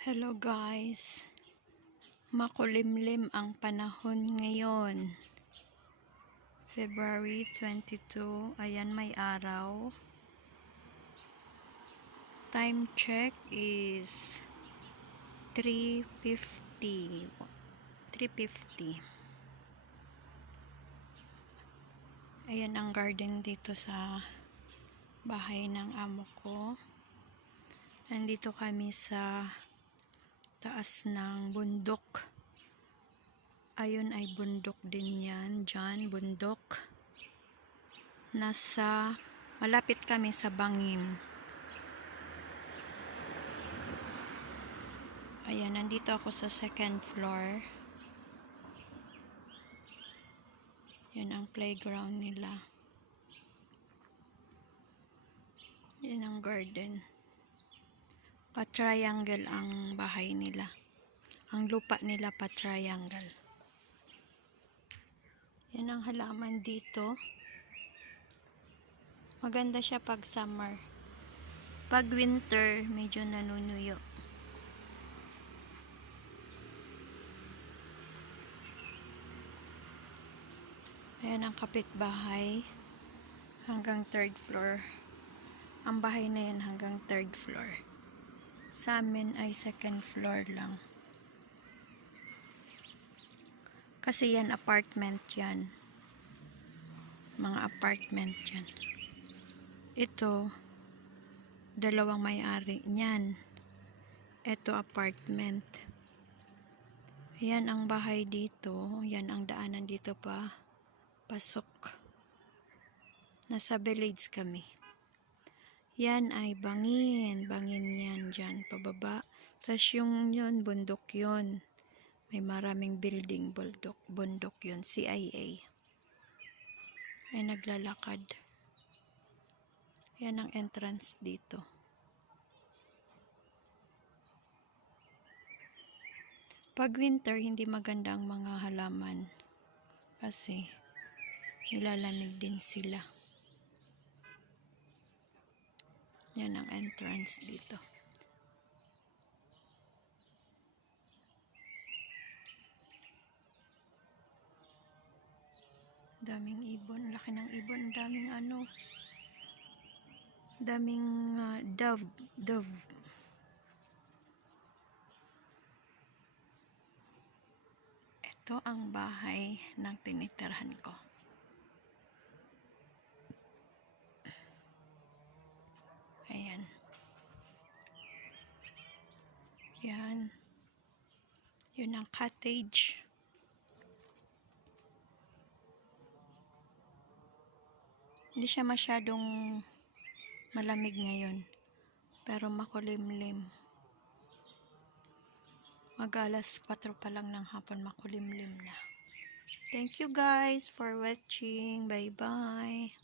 Hello guys. Makulimlim ang panahon ngayon. February 22. Ayan may araw. Time check is 3.50. 3.50. Ayan ang garden dito sa bahay ng amo ko. Nandito kami sa taas ng bundok. Ayun ay bundok din yan. Diyan, bundok. Nasa, malapit kami sa Bangim. Ayan, nandito ako sa second floor. Yan ang playground nila. Yan ang garden. Pa-triangle ang bahay nila. Ang lupa nila pa-triangle. Yan ang halaman dito. Maganda siya pag summer. Pag winter, medyo nanunuyo. Ayan ang kapitbahay. Hanggang third floor. Ang bahay na yan hanggang third floor. Sa amin ay second floor lang. Kasi yan apartment yan. Mga apartment yan. Ito, dalawang may-ari niyan. Ito apartment. Yan ang bahay dito. Yan ang daanan dito pa. Pasok. Nasa village kami. Yan ay bangin. Bangin yan dyan, pababa. Tapos yung yun, bundok yun. May maraming building, bundok, bundok yun. CIA. May naglalakad. Yan ang entrance dito. Pag winter, hindi maganda ang mga halaman. Kasi, nilalamig din sila. Yan ang entrance dito. Daming ibon. Laki ng ibon. Daming ano. Daming ah, dove. Dove. Ito ang bahay ng tinitirhan ko. Ayan. Yan. Yun ang cottage. Hindi siya masyadong malamig ngayon. Pero makulimlim. Mag alas 4 pa lang ng hapon makulimlim na. Thank you guys for watching. Bye bye.